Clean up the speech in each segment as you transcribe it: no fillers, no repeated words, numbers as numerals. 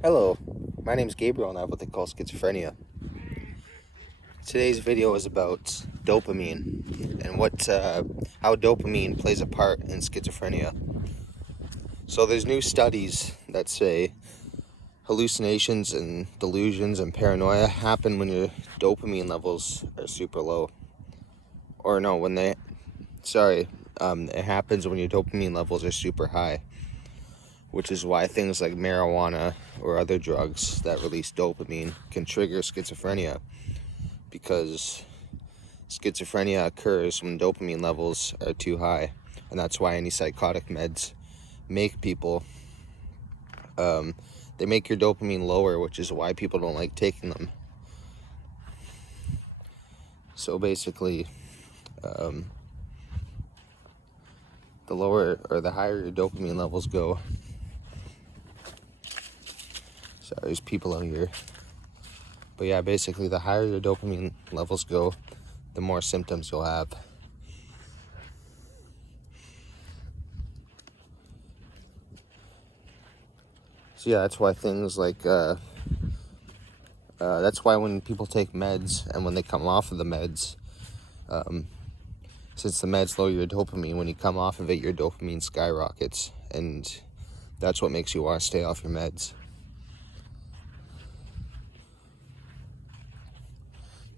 Hello, my name is Gabriel and I have what they call schizophrenia. Today's video is about dopamine and how dopamine plays a part in schizophrenia. So there's new studies that say hallucinations and delusions and paranoia happen when your dopamine levels are super low. Or no, it happens when your dopamine levels are super high, which is why things like marijuana or other drugs that release dopamine can trigger schizophrenia, because schizophrenia occurs when dopamine levels are too high, and that's why any psychotic meds make people they make your dopamine lower, which is why people don't like taking them. So basically, the lower or the higher your dopamine levels go, sorry, there's people out here, but yeah, basically the higher your dopamine levels go, the more symptoms you'll have. So yeah, that's why things like that's why when people take meds and when they come off of the meds, since the meds lower your dopamine, when you come off of it, your dopamine skyrockets, and that's what makes you want to stay off your meds.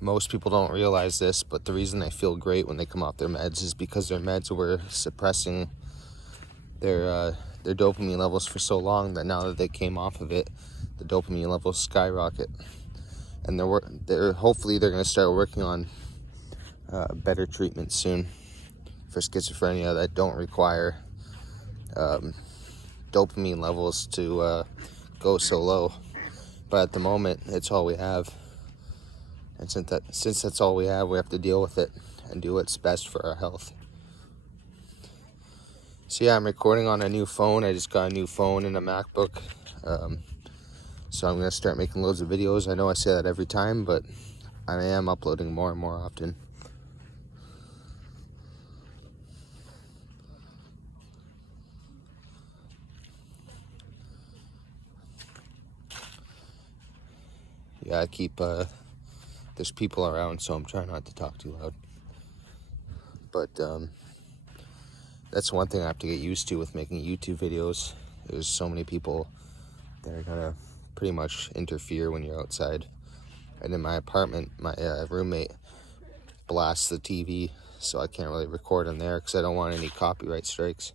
Most people don't realize this, but the reason they feel great when they come off their meds is because their meds were suppressing their dopamine levels for so long that now that they came off of it, the dopamine levels skyrocket. And hopefully they're going to start working on better treatments soon for schizophrenia that don't require dopamine levels to go so low. But at the moment, it's all we have. And since that's all we have to deal with it and do what's best for our health. So yeah, I'm recording on a new phone. I just got a new phone and a MacBook. So I'm going to start making loads of videos. I know I say that every time, but I am uploading more and more often. Yeah, there's people around, so I'm trying not to talk too loud. But that's one thing I have to get used to with making YouTube videos. There's so many people that are gonna pretty much interfere when you're outside. And in my apartment, my roommate blasts the TV, so I can't really record in there because I don't want any copyright strikes.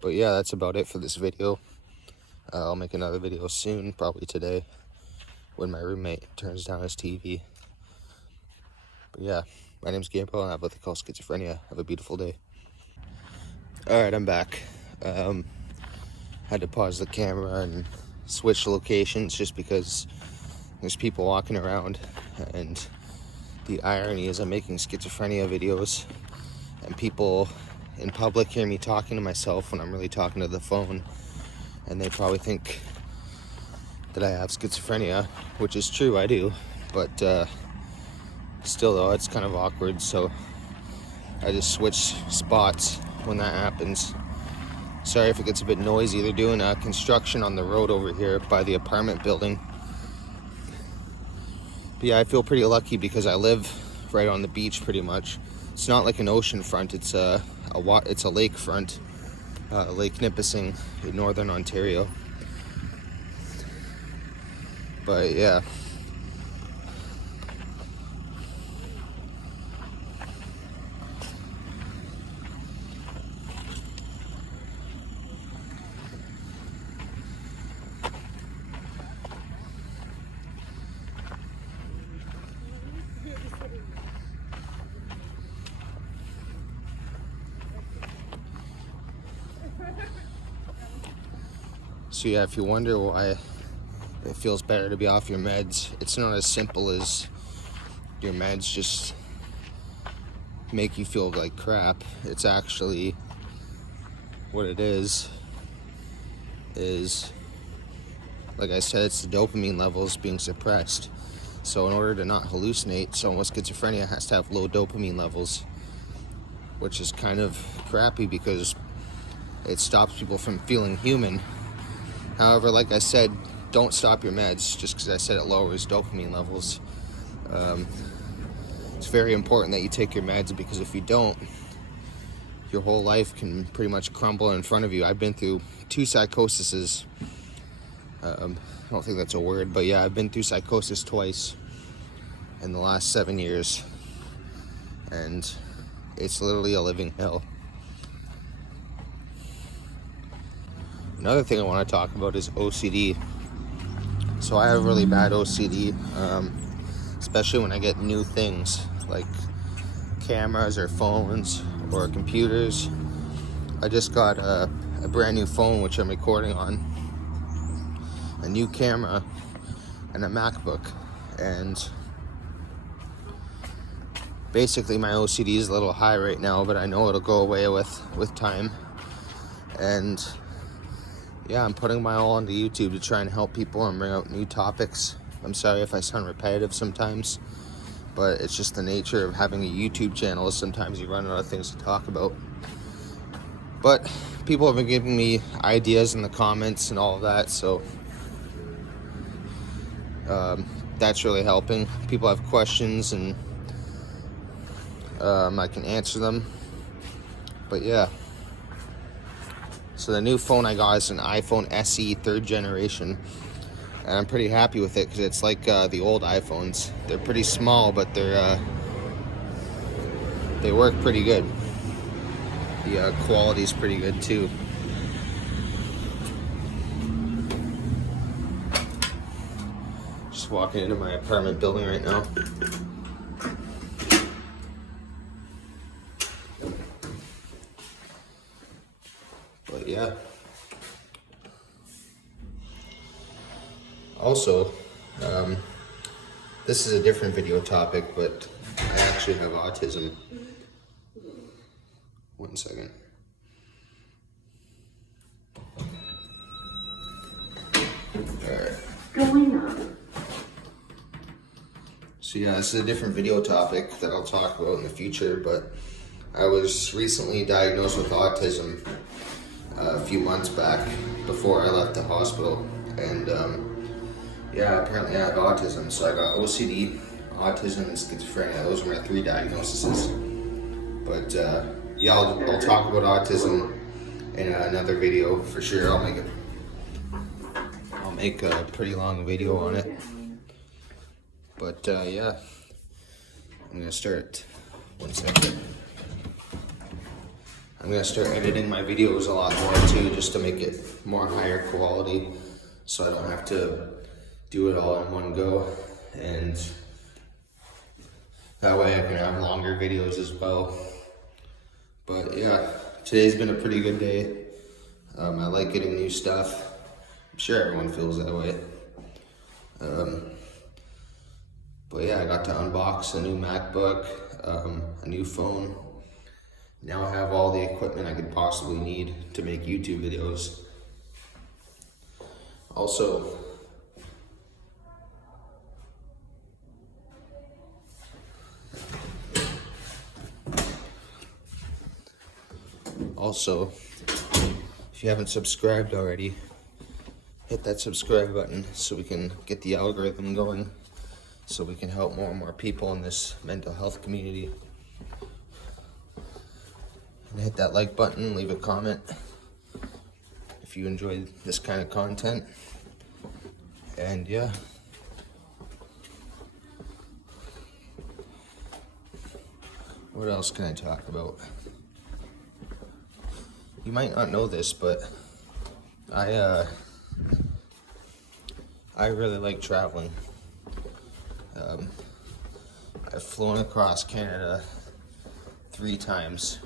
But yeah, that's about it for this video. I'll make another video soon, probably today, when my roommate turns down his TV. But yeah, my name's Gabriel and I have what they call schizophrenia. Have a beautiful day. Alright, I'm back. Had to pause the camera and switch locations just because there's people walking around, and the irony is I'm making schizophrenia videos and people in public hear me talking to myself when I'm really talking to the phone, and they probably think that I have schizophrenia, which is true, I do, but still though, it's kind of awkward, so I just switch spots when that happens. Sorry if it gets a bit noisy. They're doing construction on the road over here by the apartment building. But yeah, I feel pretty lucky because I live right on the beach pretty much. It's not like an ocean front, it's a lake front, Lake Nipissing in northern Ontario. But yeah. So yeah, if you wonder why it feels better to be off your meds. It's not as simple as your meds just make you feel like crap. It's actually, what it is, like I said, it's the dopamine levels being suppressed. So in order to not hallucinate, someone with schizophrenia has to have low dopamine levels, which is kind of crappy because it stops people from feeling human. However, like I said, don't stop your meds just because I said it lowers dopamine levels. It's very important that you take your meds, because if you don't, your whole life can pretty much crumble in front of you. I've been through 2 psychoses. I don't think that's a word, but yeah, I've been through psychosis twice in the last 7 years, and it's literally a living hell. Another thing I want to talk about is OCD. So I have really bad OCD, especially when I get new things like cameras or phones or computers. I just got a brand new phone, which I'm recording on, a new camera, and a MacBook. And basically my OCD is a little high right now, but I know it'll go away with time. And yeah, I'm putting my all onto YouTube to try and help people and bring out new topics. I'm sorry if I sound repetitive sometimes, but it's just the nature of having a YouTube channel. Sometimes you run out of things to talk about. But people have been giving me ideas in the comments and all of that, so that's really helping. People have questions, and I can answer them. But yeah. So the new phone I got is an iPhone SE 3rd generation, and I'm pretty happy with it because it's like the old iPhones. They're pretty small, but they work pretty good. The quality's pretty good too. Just walking into my apartment building right now. But yeah. Also, this is a different video topic, but I actually have autism. 1 second. Alright. Going on. So yeah, this is a different video topic that I'll talk about in the future, but I was recently diagnosed with autism a few months back before I left the hospital. And yeah, apparently I have autism. So I got OCD, autism, and schizophrenia. Those were my 3 diagnoses. But yeah, I'll talk about autism in another video for sure. I'll make a pretty long video on it. But yeah, I'm gonna start. 1 second. I'm gonna start editing my videos a lot more too, just to make it more higher quality, so I don't have to do it all in one go, and that way I can have longer videos as well. But yeah, today's been a pretty good day. I like getting new stuff. I'm sure everyone feels that way. But yeah, I got to unbox a new MacBook, a new phone. Now I have all the equipment I could possibly need to make YouTube videos. Also, if you haven't subscribed already, hit that subscribe button so we can get the algorithm going, so we can help more and more people in this mental health community. And hit that like button, leave a comment if you enjoyed this kind of content. And yeah. What else can I talk about? You might not know this, but I really like traveling. I've flown across Canada 3 times,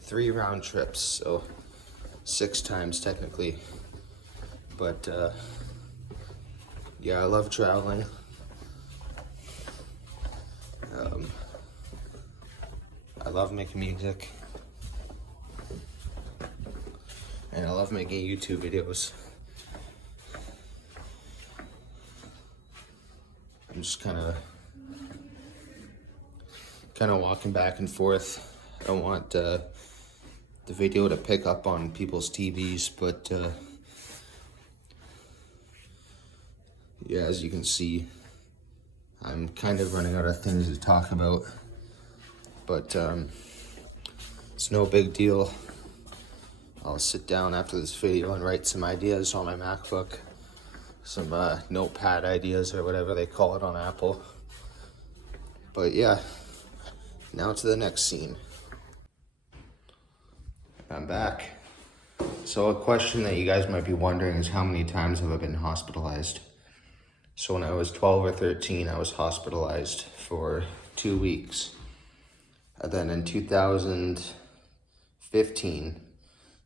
3 round trips, so 6 times technically. But Yeah, I love traveling. I love making music. And I love making YouTube videos. I'm just kind of walking back and forth. I don't want the video to pick up on people's TVs, but yeah, as you can see, I'm kind of running out of things to talk about, but it's no big deal. I'll sit down after this video and write some ideas on my MacBook, some notepad ideas or whatever they call it on Apple. But yeah, now to the next scene. I'm back. So a question that you guys might be wondering is how many times have I been hospitalized? So when I was 12 or 13, I was hospitalized for 2 weeks. And then in 2015,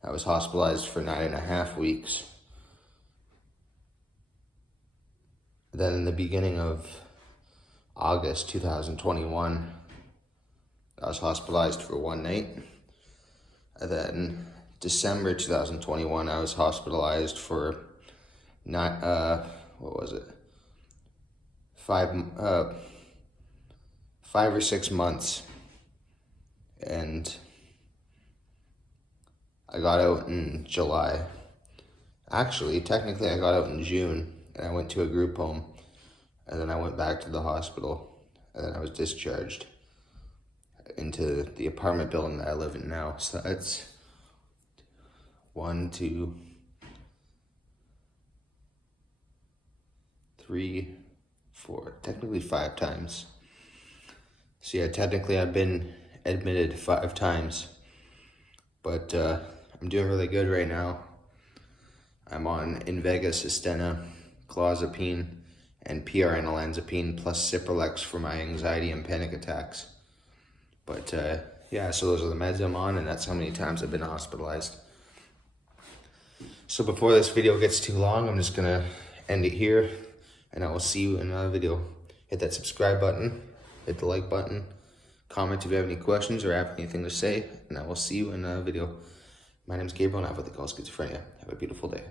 I was hospitalized for 9.5 weeks. Then in the beginning of August 2021, I was hospitalized for 1 night. And then December 2021, I was hospitalized for 5 or 6 months. And I got out in July. Actually, technically I got out in June, and I went to a group home, and then I went back to the hospital, and then I was discharged into the apartment building that I live in now. So that's 1, 2, 3, 4, technically 5 times. So yeah, technically I've been admitted 5 times, but I'm doing really good right now. I'm on Invega Sustenna, clozapine, and PRN olanzapine, plus Cipralex for my anxiety and panic attacks. But yeah, so those are the meds I'm on, and that's how many times I've been hospitalized. So before this video gets too long, I'm just gonna end it here, and I will see you in another video. Hit that subscribe button, hit the like button, comment if you have any questions or have anything to say, and I will see you in another video. My name is Gabriel, and I have what they call schizophrenia. Have a beautiful day.